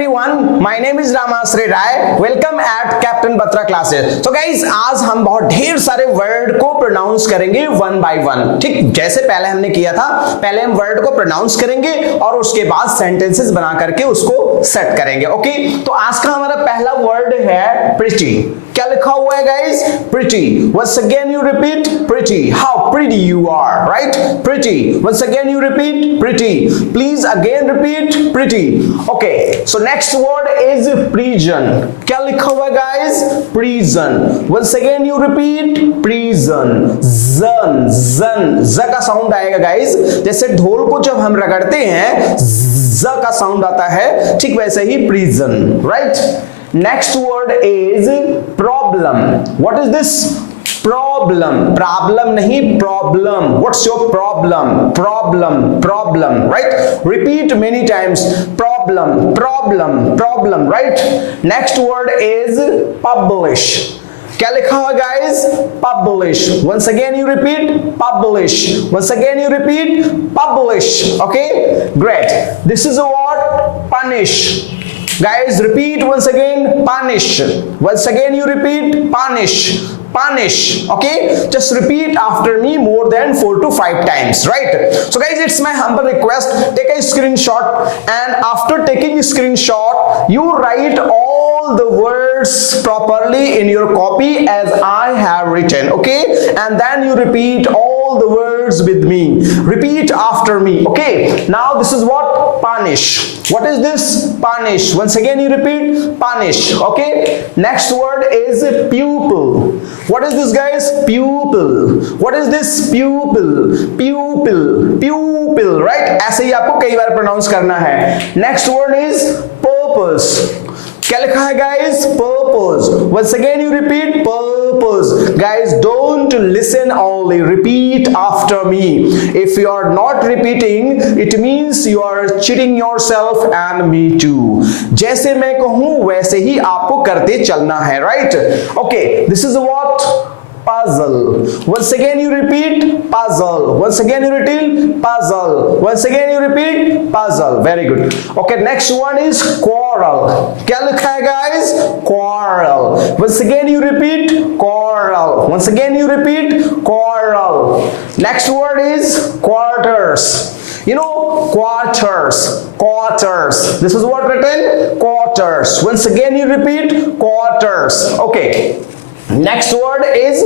everyone, my name is Ramasri Rai. Welcome at Captain Batra classes. So guys, आज हम बहुत ढेर सारे वर्ड को प्रोनाउंस करेंगे वन बाय वन. ठीक जैसे पहले हमने किया था, पहले हम वर्ड को प्रोनाउंस करेंगे और उसके बाद सेंटेंसेस बना करके उसको सेट करेंगे. ओके, तो आज का हमारा पहला वर्ड है pretty. क्या लिखा हुआ है guys? Pretty. Once again you repeat pretty. How pretty you are, right? Pretty. Once again you repeat pretty. Please again repeat pretty. Okay, so next word is prison. क्या लिखा हुआ है guys? Prison. Once again you repeat prison. Zan, zan, z का sound आएगा guys. जैसे ढोल को जब हम रगड़ते हैं z का साउंड आता है, ठीक वैसे ही prison, right? Next word is problem. What is this? Problem. Problem नहीं problem. What's your problem? Problem. Problem. Right? Repeat many times. Problem. Problem. Problem. Right? Next word is publish. क्या लिखा हुआ guys? Publish. Once again you repeat publish. Once again you repeat publish. Okay? Great. This is a word punish. Guys, repeat once again punish. Once again you repeat punish. Punish. Okay, just repeat after me more than 4 to 5 times, right? So guys, it's my humble request, take a screenshot, and after taking a screenshot you write all the words properly in your copy as I have written. Okay, and then you repeat all the words with me. Repeat after me. Okay, now this is what? Punish. What is this? Punish. Once again you repeat punish. Okay, next word is pupil. What is this guys? Pupil. What is this? Pupil. Pupil. Pupil. Right? ऐसे ही आपको कई बार pronounce करना है. Next word is purpose. क्या लिखा है guys? Purpose. Once again you repeat purpose. Guys, don't listen only. Repeat after me. If you are not repeating, it means you are cheating yourself and me too. जैसे मैं कहूँ वैसे ही आपको करते चलना है, right? Okay, this is what? Puzzle. Once again you repeat puzzle. Once again you repeat puzzle. Once again you repeat puzzle. Very good. Okay, next one is quarrel. क्या लिखा है guys? Quarrel. Once again you repeat quarrel. Once again you repeat quarrel. Next word is quarters. You know, quarters. Quarters. This is what written? Quarters. Once again you repeat quarters. Okay. Next word is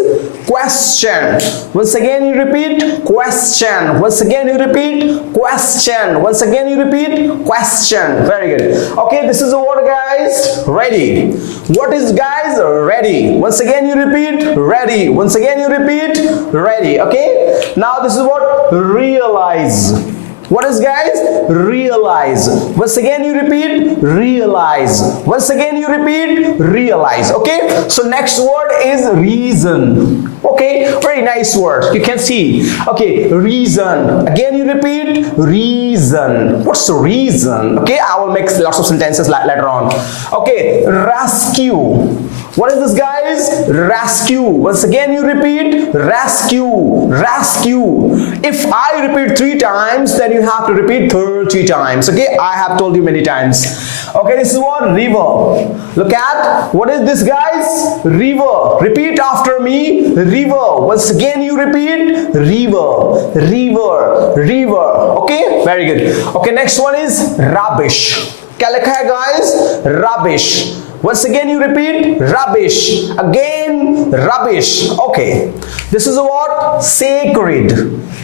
question. Once again you repeat question. Once again you repeat question. Once again you repeat question. Very good. Okay, this is the word guys. Ready. What is guys? Ready. Once again you repeat ready. Once again you repeat ready. Okay. Now this is what? Realize. What is guys? Realize. Once again you repeat realize. Once again you repeat realize. Okay, so next word is reason. Okay, very nice word, you can see. Okay, reason. Again you repeat reason. What's the reason? Okay, I will make lots of sentences later on. Okay, rescue. What is this guys? Rescue. Once again you repeat rescue. Rescue. If I repeat 3 times, then you have to repeat 30 times. Okay, I have told you many times. Okay, this is what? River. Look at, what is this guys? River. Repeat after me. River. Once again you repeat river. River. River. Okay, very good. Okay, next one is rubbish. क्या लिखा है guys? Rubbish. Once again you repeat rubbish. Again rubbish. Okay, this is what? Sacred.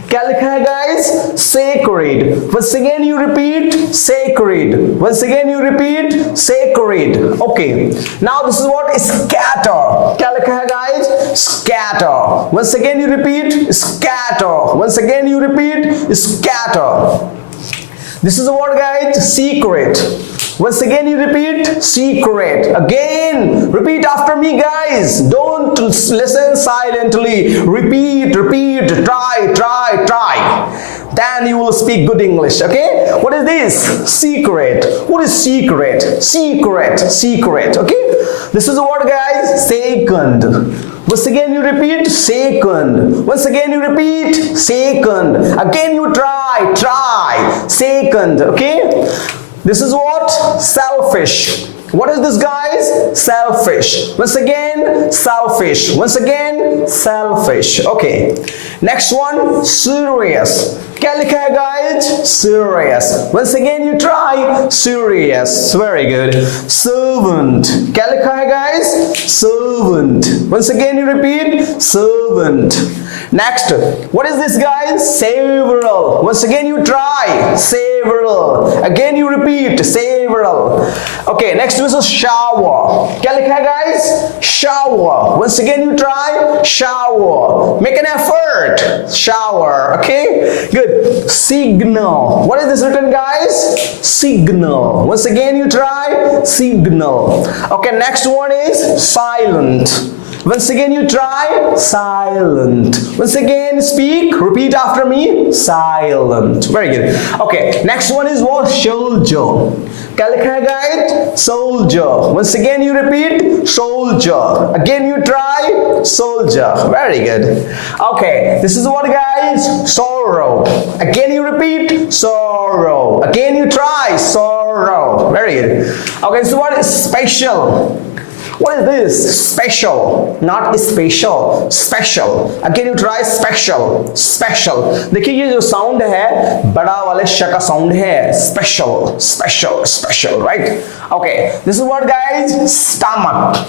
क्या लिखा है guys? Sacred. Once again you repeat sacred. Once again you repeat sacred. Okay, now this is what? Scatter. क्या लिखा है guys? Scatter. Once again you repeat scatter. Once again you repeat scatter. This is the word guys? Secret. Once again you repeat secret. Again repeat after me guys. Don't listen silently. Repeat, repeat, try. Then you will speak good English. Okay, what is this? Secret. What is secret? Secret. Okay, this is the word guys? Second. Once again you repeat second. Once again you repeat second. Again you try. Second. Okay, This is what? Selfish. What is this, guys? Selfish. Once again, selfish. Once again, selfish. Okay. Next one, serious. क्या लिखा है, guys? Serious. Once again, you try. Serious. Very good. Servant. क्या लिखा है, guys? Servant. Once again, you repeat. Servant. Next, what is this, guys? Several. Once again, you try. Several. Again, you repeat. Several. Okay, next is a shower. क्या लिखा है, guys? Shower. Once again, you try. Shower. Make an effort. Shower. Okay, good. Signal. What is this written, guys? Signal. Once again, you try. Signal. Okay, next one is silent. Once again, you try. Silent. Once again, speak. Repeat after me. Silent. Very good. Okay, next one is what? Soldier. क्या लिखा है, guys? Soldier. Once again, you repeat. Soldier. Again, you try. Soldier. Very good. Okay, this is what, guys? Sorrow. Again, you repeat. Sorrow. Again, you try. Sorrow. Very good. Okay, so what is special? What is this? Special, not spatial. Special. Again, you try. Special. Special. देखिए ये जो sound है बड़ा वाले श का sound है. Special. Special. Special. Right? Okay. This is what, guys? Stomach.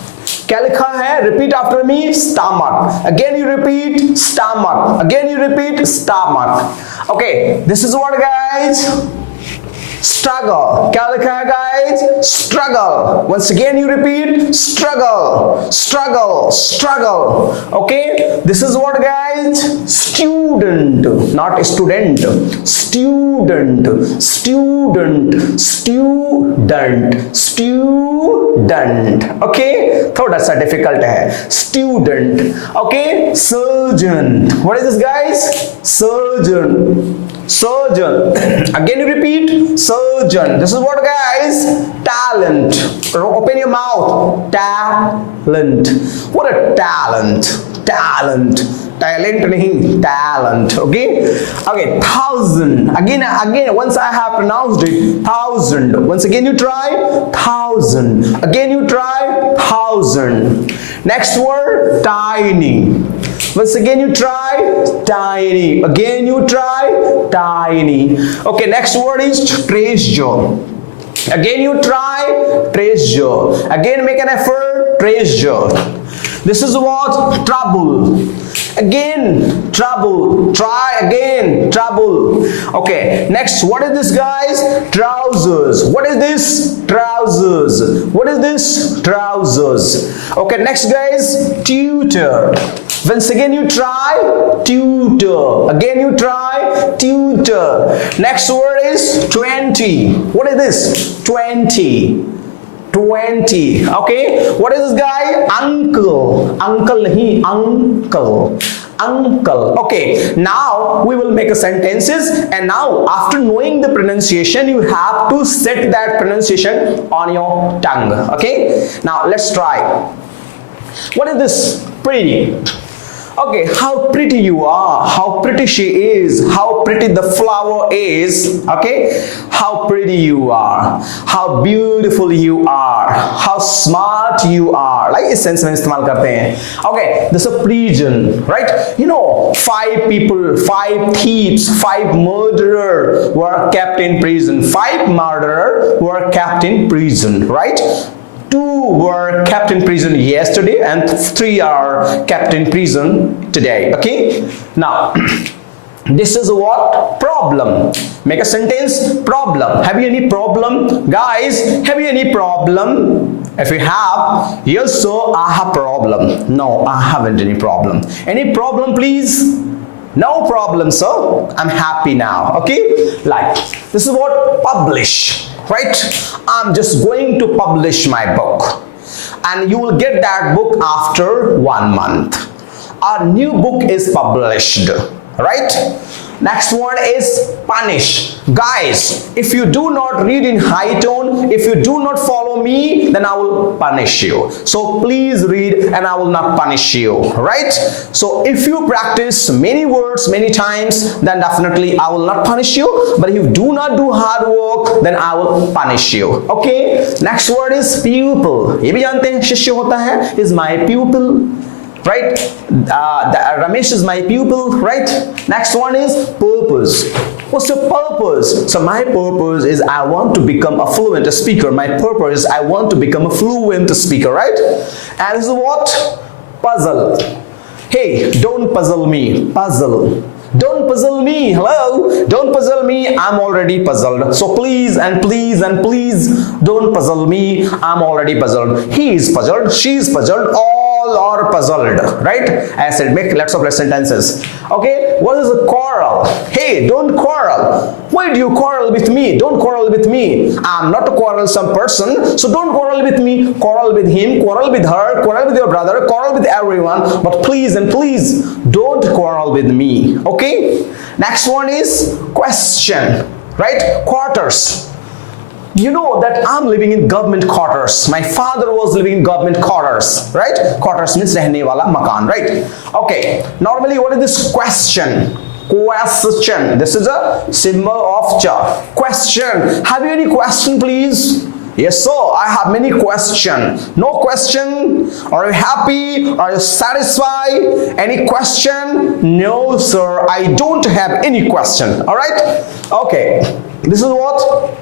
क्या लिखा है? Repeat after me. Stomach. Again, you repeat. Stomach. Again, you repeat. Stomach. Okay. This is what, guys? Struggle. क्या लिखा है, guys? Struggle. Once again, you repeat. Struggle. Struggle. Struggle. Okay. This is what, guys? Student. Not student. Student. Student. Student. Student. Okay. थोड़ा सा difficult है. Student. Okay. Surgeon. What is this, guys? Surgeon. Surgeon. Again, you repeat. Surgeon. This is what, guys? Talent. Open your mouth. Talent. What a talent. Talent. Talent nahi, talent. Okay. Okay. Thousand. Again. Once I have pronounced it. Thousand. Once again, you try. Thousand. Again, you try. Thousand. Next word. Tiny. Once again, you try. Tiny. Again, you try. Tiny. Okay, next word is treasure. Again, you try. Treasure. Again, make an effort. Treasure. This is what? Trouble. Again, trouble. Try again. Trouble. Okay, next, what is this, guys? Trousers. What is this? Trousers. What is this? Trousers. Okay, next, guys, tutor. Once again, you try. Tutor. Again, you try. Tutor. Next word is 20. What is this? 20. 20. Okay. What is this, guy? Uncle. Uncle nahi, uncle. Uncle. Okay. Now we will make a sentences, and now after knowing the pronunciation, you have to set that pronunciation on your tongue. Okay. Now let's try. What is this? Pretty. Okay, how pretty you are, how pretty she is, how pretty the flower is. Okay, how pretty you are, how beautiful you are, how smart you are. Like इस sense में इस्तेमाल करते हैं. Okay, this is a prison, right? You know, 5 people, 5 thieves, 5 murderers were kept in prison. 5 murderers were kept in prison, right? 2 were kept in prison yesterday and 3 are kept in prison today. Okay, now this is what? Problem. Make a sentence. Problem. Have you any problem, guys? Have you any problem? If you have, yes sir, I have problem. No, I haven't any problem. Any problem, please? No problem, sir. I'm happy now. Okay, like this is what? Publish. Right? I'm just going to publish my book, and you will get that book after 1 month. Our new book is published, right? Next word is punish. Guys, if you do not read in high tone, if you do not follow me, then I will punish you. So please read and I will not punish you, right? So if you practice many words many times, then definitely I will not punish you. But if you do not do hard work, then I will punish you. Okay? Next word is pupil. ये भी जानते हैं शिष्य होता है, is my pupil. Right? Ramesh is my pupil, right? Next one is purpose. What's your purpose? So my purpose is I want to become a fluent speaker. My purpose is I want to become a fluent speaker, right? And this is what? Puzzle. Hey, don't puzzle me. Puzzle. Don't puzzle me. Hello? Don't puzzle me. I'm already puzzled. So please and please and please don't puzzle me. I'm already puzzled. He is puzzled. She is puzzled. All are puzzled, right? I said make lots of sentences. Okay, what is a quarrel? Hey, don't quarrel. Why do you quarrel with me? Don't quarrel with me. I'm not a quarrelsome person, so don't quarrel with me. Quarrel with him, quarrel with her, quarrel with your brother, quarrel with everyone, but please and please don't quarrel with me. Okay, next one is question, right? Quarters. You know that I'm living in government quarters. My father was living in government quarters, right? Quarters means रहने वाला मकान, right? Okay. Normally, what is this question? Question. This is a symbol of cha. Question. Have you any question, please? Yes, sir. I have many questions. No question? Are you happy? Are you satisfied? Any question? No, sir. I don't have any question. All right? Okay. This is what?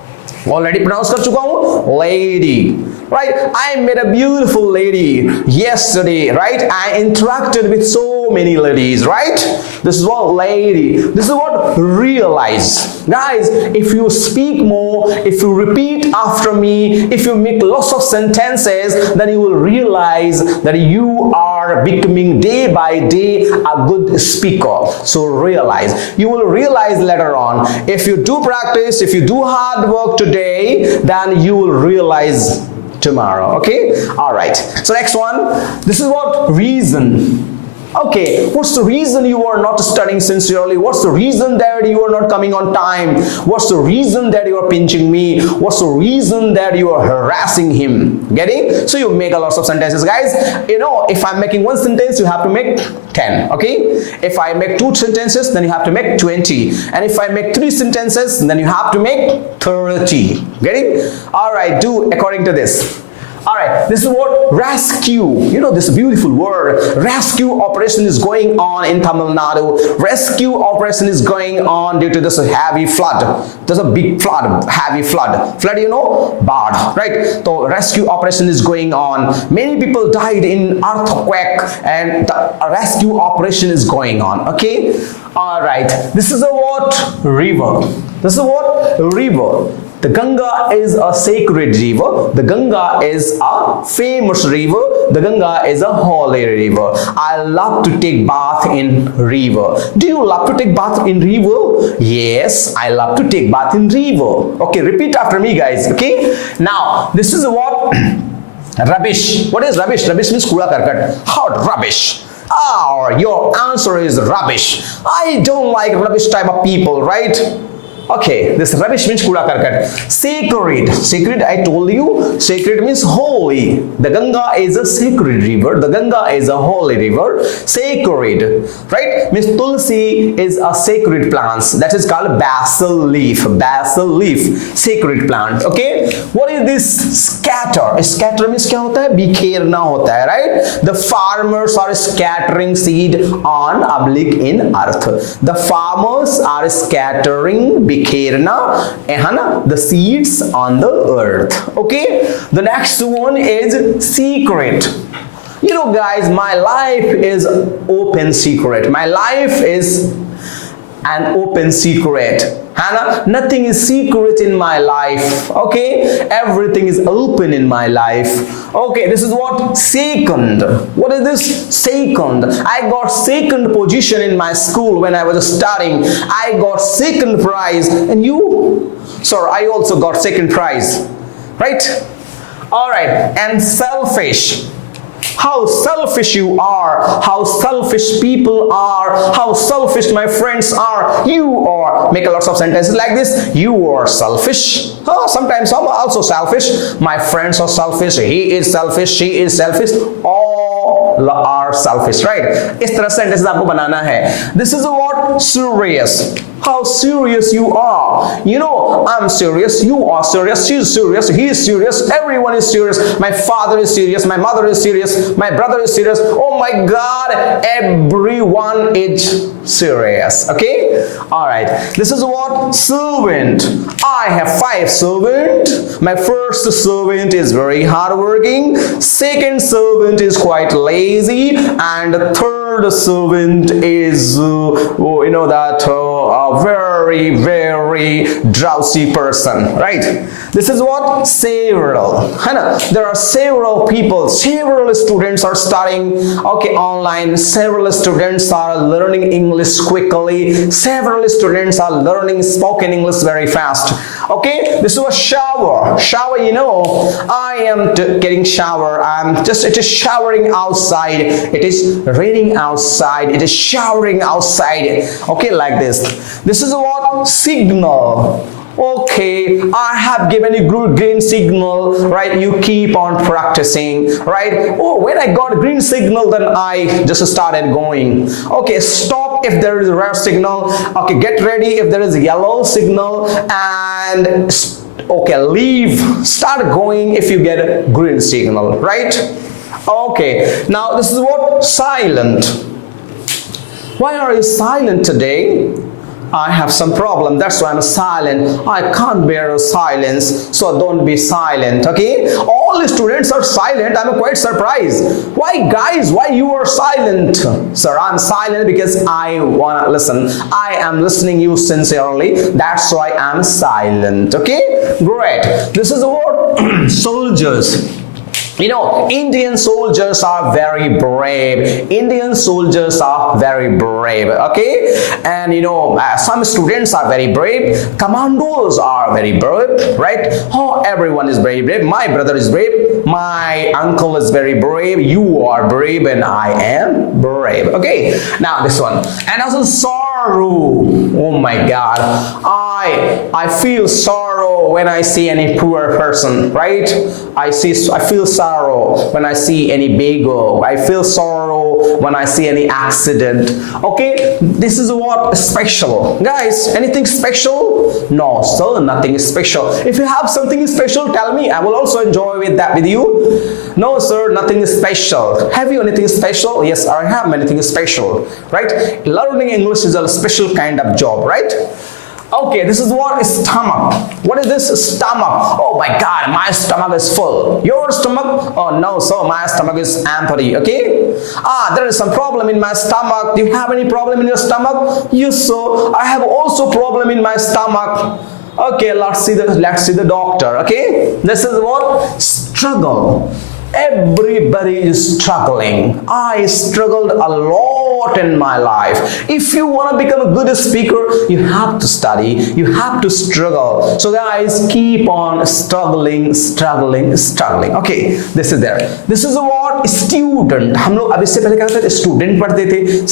Already pronounced कर चुका हूँ, lady, right? I met a beautiful lady yesterday, right? I interacted with so many ladies, right? This is what lady. This is what realize. Guys, if you speak more, if you repeat after me, if you make lots of sentences, then you will realize that you are becoming day by day a good speaker. So realize. You will realize later on. If you do practice, if you do hard work today, then you will realize tomorrow. Okay? All right. So next one. This is what reason. Okay, what's the reason you are not studying sincerely? What's the reason that you are not coming on time? What's the reason that you are pinching me? What's the reason that you are harassing him? Getting? So you make a lot of sentences, guys. You know, if I'm making one sentence, you have to make 10, okay? If I make 2 sentences, then you have to make 20. And if I make 3 sentences, then you have to make 30. Getting? All right, do according to this. All right, this is what rescue. You know, this beautiful word. Rescue operation is going on in Tamil Nadu. Rescue operation is going on due to this heavy flood. There's a big flood, heavy flood. Flood, you know, bad, right? So rescue operation is going on. Many people died in earthquake, and the rescue operation is going on. Okay. All right. This is a what? River. This is what? River. The Ganga is a sacred river. The Ganga is a famous river. The Ganga is a holy river. I love to take bath in river. Do you love to take bath in river? Yes, I love to take bath in river. Okay, repeat after me, guys. Okay. Now, this is what? Rubbish. What is rubbish? Rubbish means kooda karkat. How rubbish? Oh, your answer is rubbish. I don't like rubbish type of people, right? Okay, this rubbish means kooda karkat. Sacred. Sacred, I told you, sacred means holy. The Ganga is a sacred river. The Ganga is a holy river. Sacred, right? Means Tulsi is a sacred plant. That is called basil leaf. Basil leaf, sacred plant. Okay. What is this? Scatter. Scatter means क्या होता है? बिखेरना होता है, right? The farmers are scattering seed on oblique in earth. The farmers are scattering the seeds on the earth. Okay, the next one is secret. You know, guys, my life is open secret. My life is an open secret. Hannah, nothing is secret in my life. Okay, everything is open in my life. Okay, this is what? Second. What is this? Second. I got second position in my school when I was studying. I got second prize. And you? Sir, I also got second prize. Right? All right. And selfish. how selfish you are, how selfish people are, how selfish my friends are, you are. Make a lots of sentences like this. You are selfish. Sometimes I'm also selfish. My friends are selfish. He is selfish. She is selfish. All are selfish, right? इस तरह sentence आपको बनाना है. This is what serious. How serious you are. You know, I'm serious, you are serious, she's serious, he is serious, everyone is serious. My father is serious, my mother is serious, my brother is serious. Oh my God, everyone is serious. Okay? Alright. This is what? Servant. I have 5 servants. My first servant is very hardworking. Second servant is quite lazy. And the third servant is, very, very drowsy person, right? This is what? Several. There are several people, several students are studying, online. Several students are learning English quickly. Several students are learning spoken English very fast. Okay, this is a shower. Shower, I am getting shower. It is showering outside. It is raining outside. It is showering outside. Okay, like this. This is what? Signal. Okay, I have given you good green signal, right? You keep on practicing, right? Oh, when I got green signal, then I just started going. Okay, stop if there is a red signal. Okay, get ready if there is a yellow signal, and okay, leave. Start going if you get a green signal, right? Okay, now this is what? Silent. Why are you silent today? I have some problem, that's why I'm silent. I can't bear silence, so don't be silent. Okay, all the students are silent. I'm quite surprised. Why, guys, why you are silent? Sir, I'm silent because I wanna listen. I am listening you sincerely, that's why I'm silent. Okay, great. This is the word soldiers. Indian soldiers are very brave. Indian soldiers are very brave. Okay, and some students are very brave. Commandos are very brave, right? Oh, everyone is very brave. My brother is brave. My uncle is very brave. You are brave, and I am brave. Okay, now this one. And also sorrow. Oh my God, I feel sorrow when I see any poor person, right? I feel sorrow when I see any beggar. I feel sorrow when I see any accident. Okay, this is what? Special. Guys, anything special? No, sir, nothing special. If you have something special, tell me. I will also enjoy with you. No, sir, nothing special. Have you anything special? Yes, I have anything special, right? Learning English is a special kind of job, right? Okay, this is what? Stomach. What is this? Stomach. Oh my God, my stomach is full. Your stomach? Oh no, sir, my stomach is empty. Okay. There is some problem in my stomach. Do you have any problem in your stomach? Yes, sir. I have also problem in my stomach. Okay, let's see the doctor. Okay. This is what? Struggle. Everybody is struggling. I struggled a lot in my life. If you want to become a good speaker, you have to study, you have to struggle. So guys, keep on struggling. Okay, this is there. This is what? Student. हम लोग अब इससे पहले क्या करते थे? Student पढ़ते थे.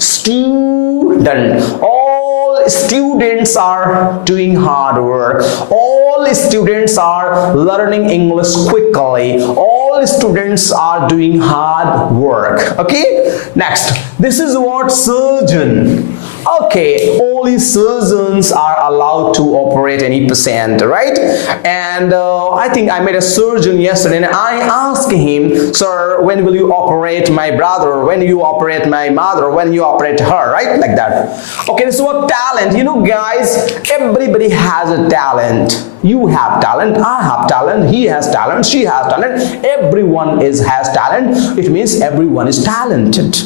Student. All students are doing hard work. All students are learning English quickly. All students are doing hard work. Okay, next, this is what? Surgeon. Okay, only surgeons are allowed to operate any patient, right? And I think I met a surgeon yesterday, and I asked him, sir, when will you operate my brother? When you operate my mother? When you operate her? Right? Like that. Okay, this is what? Talent. Guys, everybody has a talent. You have talent, I have talent, he has talent, she has talent, everyone has talent. It means everyone is talented.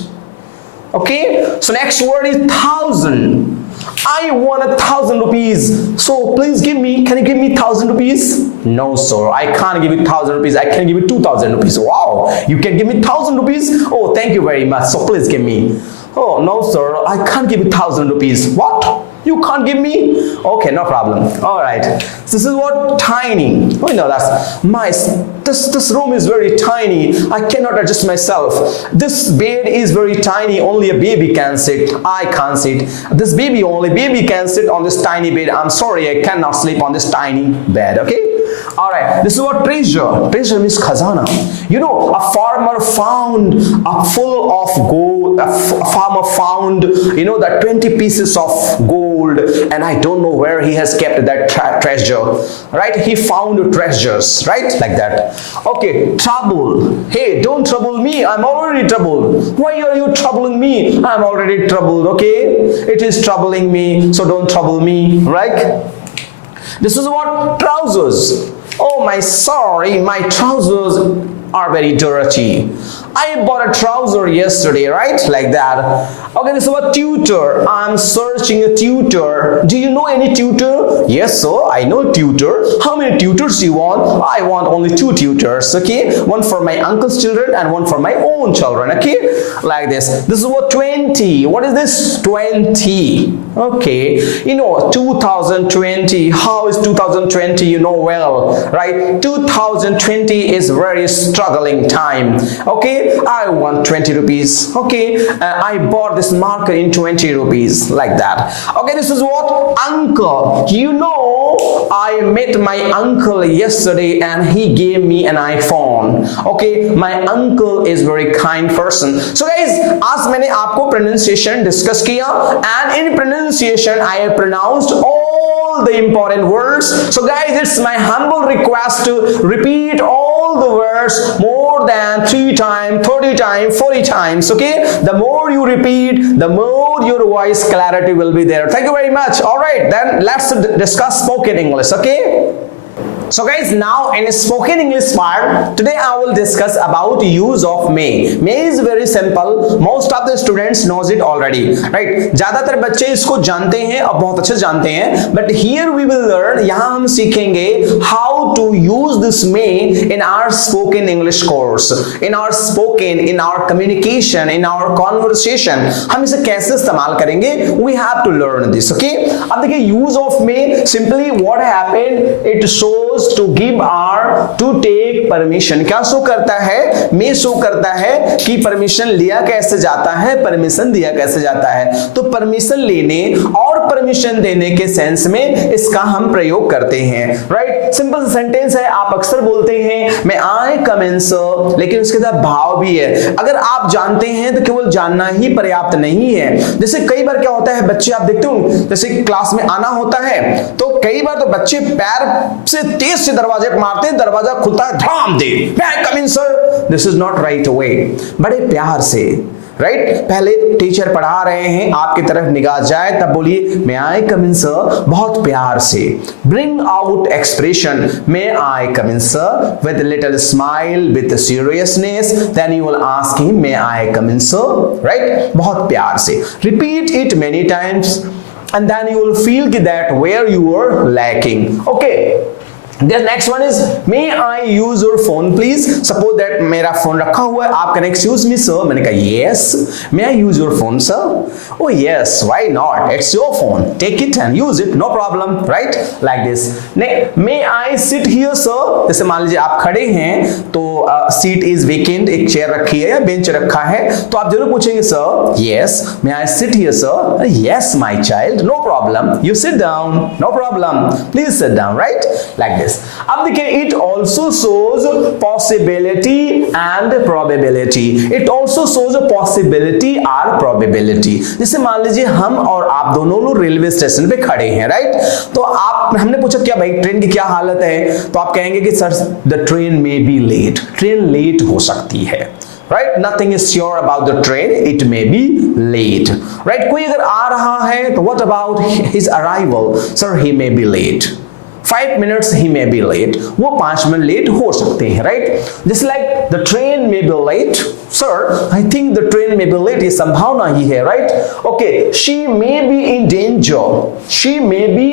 Okay, so next word is 1,000. I want 1,000 rupees. So please give me, can you give me 1,000 rupees? No, sir, I can't give you 1,000 rupees. I can give you 2,000 rupees. Wow, you can give me 1,000 rupees? Oh, thank you very much. So please give me. Oh, no, sir, I can't give you 1,000 rupees. What? You can't give me? Okay, no problem. All right. This is what? Tiny. We know that. This room is very tiny. I cannot adjust myself. This bed is very tiny. Only a baby can sit. I can't sit. This only baby can sit on this tiny bed. I'm sorry, I cannot sleep on this tiny bed. Okay? All right. This is what? Treasure. Treasure means khazana. You know, a farmer found a full of gold. A farmer found, you know, that 20 pieces of gold, and I don't know where he has kept that treasure. Right? He found treasures. Right? Like that. Okay. Trouble. Hey, don't trouble me. I'm already troubled. Why are you troubling me? I'm already troubled. Okay? It is troubling me, so don't trouble me. Right? This is what? Trousers. Oh, my trousers are very dirty. I bought a trouser yesterday, right? Like that. Okay, this is what? Tutor. I'm searching a tutor. Do you know any tutor? Yes, sir, I know tutor. How many tutors do you want? I want only 2 tutors, okay? One for my uncle's children and one for my own children, okay? Like this. This is what? 20. What is this? 20. Okay. You know, 2020. How is 2020? You know well, right? 2020 is very struggling time. Okay, I want 20 rupees. Okay, I bought this marker in 20 rupees, like that. Okay, this is what? Uncle. You know, I met my uncle yesterday and he gave me an iPhone. Okay, my uncle is very kind person. So guys, आज मैंने आपको pronunciation discuss किया, and in pronunciation I have pronounced all the important words. So guys, it's my humble request to repeat all the words more than 3 times, 30 times, 40 times. Okay, the more you repeat, the more your voice clarity will be there. Thank you very much. All right, then let's discuss spoken English. Okay. So guys, now in spoken English part, today I will discuss about use of may. May is very simple. Most of the students knows it already, right? ज्यादातर बच्चे इसको जानते हैं और बहुत अच्छे जानते हैं. But here we will learn. यहाँ हम सीखेंगे how to use this may in our spoken English course, in our spoken, in our communication, in our conversation. हम इसे कैसे इस्तेमाल करेंगे? We have to learn this. Okay? अब देखिए use of may. Simply what happened? It shows to give or to take permission. क्या show करता है? may शो करता है कि परमिशन लिया कैसे जाता है, परमिशन दिया कैसे जाता है. तो परमिशन लेने और परमिशन देने के सेंस में इसका हम प्रयोग करते हैं. राइट? सिंपल सेंटेंस है. आप अक्सर बोलते हैं मैं आई कम इन सर, लेकिन उसके साथ भाव भी है. अगर आप जानते हैं तो केवल जानना ही पर्याप्त नहीं है. जैसे कई बार क्या होता है, बच्चे आप देखते हो जैसे क्लास में आना होता है तो कई बार तो बच्चे पैर से तेज से दरवाजे पे मारते हैं, दरवाजा खुलता है, धाम दे, may I come in sir? This is not right way. बड़े प्यार से, राइट? पहले टीचर पढ़ा रहे हैं, आपकी तरफ निगाह जाए तब बोलिए may I come in sir? बहुत प्यार से. Bring out expression may I come in sir? With a little smile, with seriousness, then you will ask him may I come in sir? Right? बहुत प्यार से. Repeat it many times and then you will feel that where you are lacking. Okay. The next one is may I use your phone please? Suppose that मेरा phone रखा हुआ है, आप कहें excuse me sir, मैंने कहा yes, may I use your phone sir? Oh yes, why not? It's your phone, take it and use it, no problem, right? Like this. May I sit here sir? जैसे मान लीजिए आप खड़े हैं तो seat is vacant, एक chair रखी है या बेंच रखा है, तो आप जरूर पूछेंगे sir yes, may I sit here sir? Yes my child, no problem, you sit down, no problem, please sit down, right? Like this. अब देखिए it also shows possibility and probability. It also shows possibility और probability. जैसे मान लीजिए हम और आप दोनों लोग रेलवे स्टेशन पे खड़े हैं, राइट? तो आप हमने पूछा क्या भाई ट्रेन की क्या हालत है, तो आप कहेंगे कि sir the train may be late. Train late हो सकती है, right? Nothing is sure about the train, it may be late, right? कोई अगर आ रहा है तो what about his arrival? Sir, he may be late. 5 minutes he may be late. वो 5 minute late हो सकते हैं, right? Just like the train may be late. Sir, I think the train may be late. ये संभावना ही है, right? Okay, she may be in danger. She may be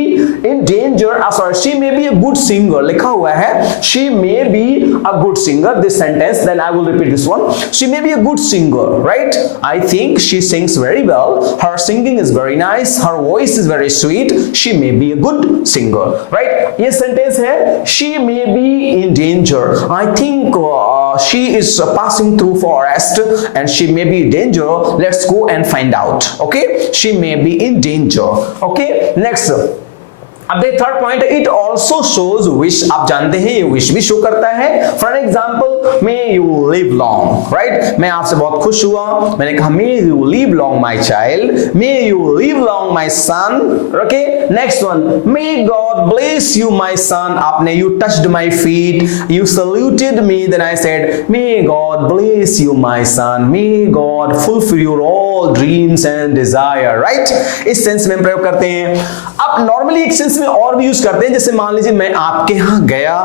in danger, sorry, she may be a good singer, लिखा हुआ है she may be a good singer, this sentence, then I will repeat this one. She may be a good singer, right? I think she sings very well, her singing is very nice, her voice is very sweet, she may be a good singer, right? ये sentence है she may be in danger, I think she is passing through forest and she may be in danger, let's go and find out. Okay, she may be in danger. Okay, next, अब देखिए third point, it also shows wish. आप जानते हैं ये wish भी show करता है। For example, may you live long, right? मैं आपसे बहुत खुश हुआ, मैंने कहा may you live long my child, may you live long my son. Okay, next one, may God bless you my son. आपने you touched my feet, you saluted me, then I said may God bless you my sun, may God fulfil your all dreams and desire, right? इस sense में प्रयोग करते हैं। अब normally एक sense में और भी यूज करते हैं, जैसे मान लीजिए मैं आपके यहां गया,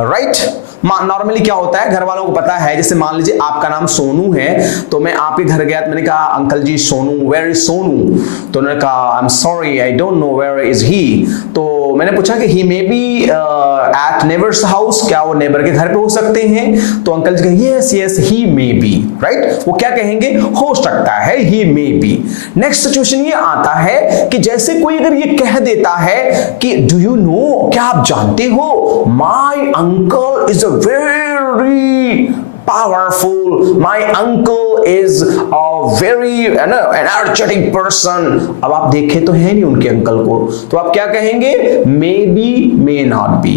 राइट? नॉर्मली क्या होता है, घर वालों को पता है, जैसे मान लीजिए आपका नाम सोनू है, तो मैं आपके घर गया तो मैंने कहा uncle ji Sonu, where is Sonu? तो उन्होंने कहा I am sorry I don't know where is he. तो मैंने पूछा कि he may be at neighbour's house, क्या वो नेबर के घर पे हो सकते हैं? तो अंकल जी कहे yes yes he may B, right? वो क्या कहेंगे, हो सकता है, ही मे बी। नेक्स्ट सिचुएशन ये आता है कि जैसे कोई अगर ये कह देता है कि डू यू नो, क्या आप जानते हो, my uncle is a very powerful, my uncle is a very energetic person। अब आप देखें तो है नहीं उनके अंकल को, तो आप क्या कहेंगे, may be may not be.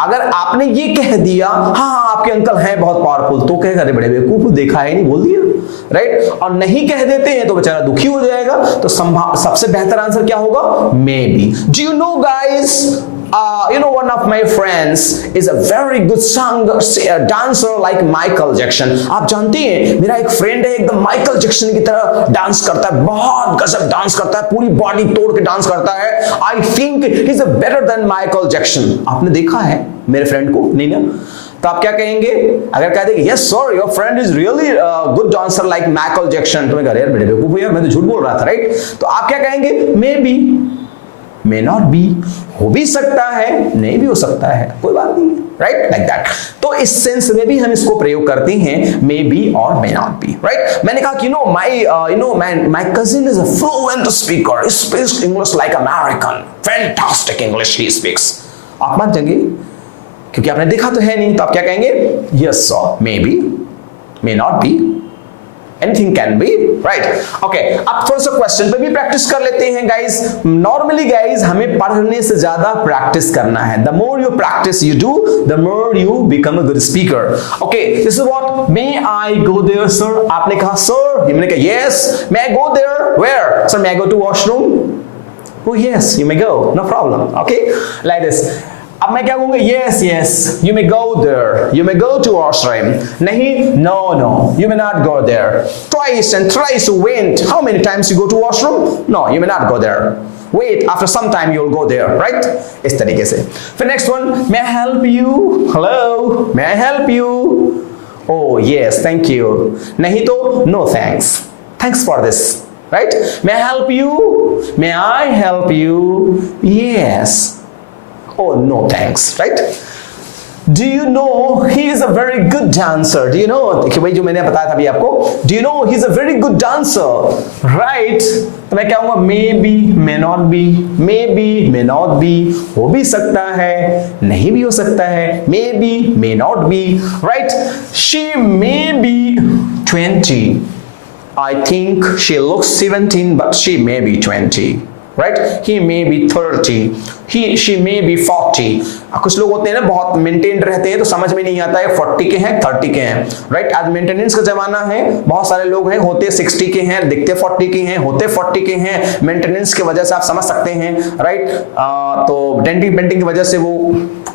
अगर आपने ये कह दिया हाँ आपके अंकल हैं बहुत पावरफुल, तो कहेगा अरे बड़े बेवकूफ, देखा है नहीं, बोल दिया, राइट? और नहीं कह देते हैं तो बेचारा दुखी हो जाएगा। तो सबसे बेहतर आंसर क्या होगा, may be. Do you know guys, you know one of my friends is a very good dancer like Michael Jackson। आप जानते हैं मेरा एक फ्रेंड है एकदम माइकल जैक्सन की तरह डांस करता है, बहुत गजब डांस करता है, पूरी बॉडी तोड़ के डांस करता है। I think he is better than Michael Jackson. आपने देखा है मेरे फ्रेंड को, नहीं ना? तो आप क्या कहेंगे, अगर कह देंगे yes sir your friend is really good dancer like Michael Jackson, तो मैं कह रहा यार बेटे बेवकूफ यार, मैं तो झूठ बोल रहा था, राइट? तो आप क्या कहेंगे, may be may not be, हो भी सकता है, नहीं भी हो सकता है, कोई बात नहीं, राइट? Like that. तो इस सेंस में भी हम इसको प्रयोग करते हैं, मे बी और मे नॉट बी, राइट? मैंने कहा कि my cousin is a fluent speaker, he speaks English like American, fantastic English he speaks. आप मान जाएंगे क्योंकि आपने देखा तो है नहीं, तो आप क्या कहेंगे, yes sir, may be may not be, anything can be, right? Okay, अब थोड़ा सा क्वेश्चन पे भी प्रैक्टिस कर लेते हैं गाइस। नॉर्मली गाइस हमें पढ़ने से ज्यादा प्रैक्टिस करना है। The more you practice you do, the more you become a good speaker. Okay, this is what, may I go there sir? आपने कहा sir, मैंने कहा yes, may I go there? Where? Sir, may I go to washroom? Oh yes, you may go, no problem. Okay, like this. अब मैं क्या कहूंगा, yes yes you may go there, you may go to washroom। नहीं, no no you may not go there, twice and thrice you went, how many times you go to washroom? No, you may not go there, wait, after some time you'll go there, right? इस तरीके से। फिर next one, may I help you? Hello, may I help you? Oh yes thank you। नहीं तो no thanks, thanks for this, right? May I help you? May I help you? Yes। Oh no thanks, right? Do you know he is a very good dancer? Do you know, देखिए भाई जो मैंने बताया था अभी आपको, do you know he is a very good dancer, right? तो मैं क्या कहूँगा, maybe may not be, maybe may not be, हो भी सकता है, नहीं भी हो सकता है, maybe may not be, right? She may be 20, I think she looks 17 but she may be 20, right? He may be 30, she may be 40। कुछ लोग होते हैं ना बहुत मेंटेन्ड रहते हैं तो समझ में नहीं आता है 40 के हैं 30 के हैं, राइट? आज मेंटेनेंस का जमाना है, बहुत सारे लोग हैं होते 60 के हैं, दिखते 40 के हैं, होते 40 के हैं, मेंटेनेंस की वजह से आप समझ सकते हैं, राइट? तो डेंटिंग पेंटिंग की वजह से वो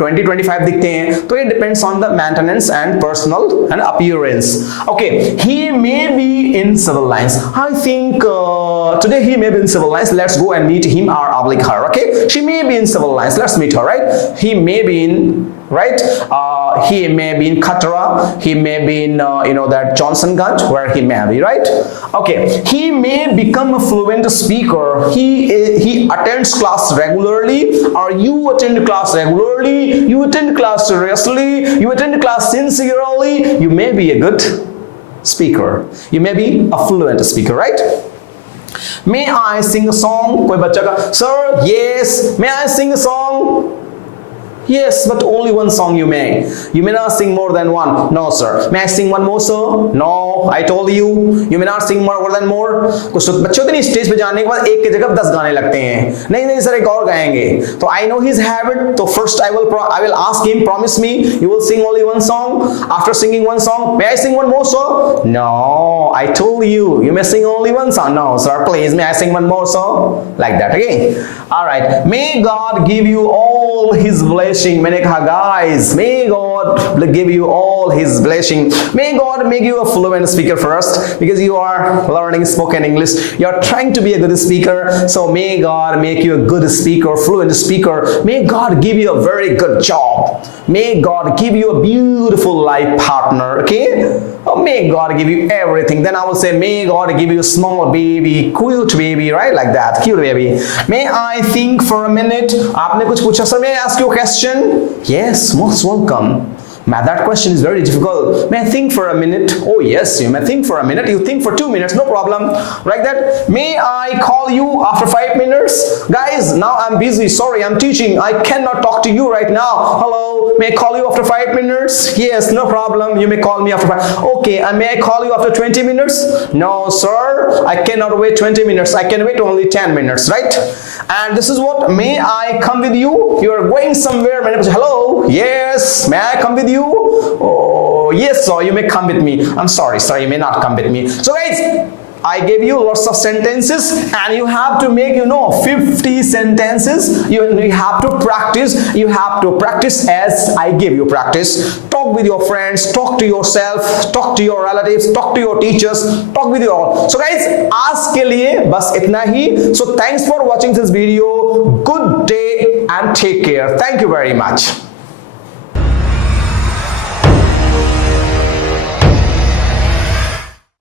20-25 दिखते हैं। तो ये depends on the maintenance and personal and appearance. Okay, he may be in Civil Lines, I think today he may be in civil lines, let's go and meet him or oblique her। Okay, she may be in civil lines, let's meet her, right? He may be in, right? He may be in Katra, he may be in that Johnson Ganj, where he may be, right? Okay, he may become a fluent speaker, he attends class regularly, or you attend class regularly, you attend class seriously, you attend class sincerely, you may be a good speaker. You may be a fluent speaker, right? May I sing a song? कोई बच्चा का sir, yes. May I sing a song? Yes, but only one song you may. You may not sing more than one. No, sir. May I sing one more, sir? No, I told you. You may not sing more than more. कुछ बच्चों के लिए stage पे जाने के बाद एक की जगह 10 गाने लगते हैं. नहीं सर, एक और गाएंगे. तो I know his habit. तो first I will ask him. Promise me, you will sing only one song. After singing one song, may I sing one more, sir? No, I told you. You may sing only one song. No, sir. Please, may I sing one more, sir? Like that. Okay. All right. May God give you all His blessings. मैंने कहा guys, may God give you all His blessing. May God make you a fluent speaker first, because you are learning spoken English. You are trying to be a good speaker. So may God make you a good speaker, fluent speaker. May God give you a very good job. May God give you a beautiful life partner. Okay? Oh, may God give you everything. Then I will say, may God give you a small baby, cute baby, right? Like that, cute baby. May I think for a minute? आपने कुछ पूछा sir? May I ask you a question? Yes, most welcome. That question is very difficult. May I think for a minute? Oh yes, you may think for a minute. You think for 2 minutes, no problem. Like that. May I call you after 5 minutes? Guys, now I'm busy. Sorry, I'm teaching. I cannot talk to you right now. Hello, may I call you after 5 minutes? Yes, no problem. You may call me after 5. Okay, and may I call you after 20 minutes? No, sir. I cannot wait 20 minutes. I can wait only 10 minutes, right? And this is what, may I come with you? You are going somewhere. Hello, yes, may I come with you? Oh, yes, sir, you may come with me. I'm sorry, sir, you may not come with me. So guys, I gave you lots of sentences and you have to make 50 sentences. You have to practice. You have to practice as I give you practice. Talk with your friends, talk to yourself, talk to your relatives, talk to your teachers, talk with you all. So guys, आज के लिए बस इतना ही. So thanks for watching this video. Good day and take care. Thank you very much.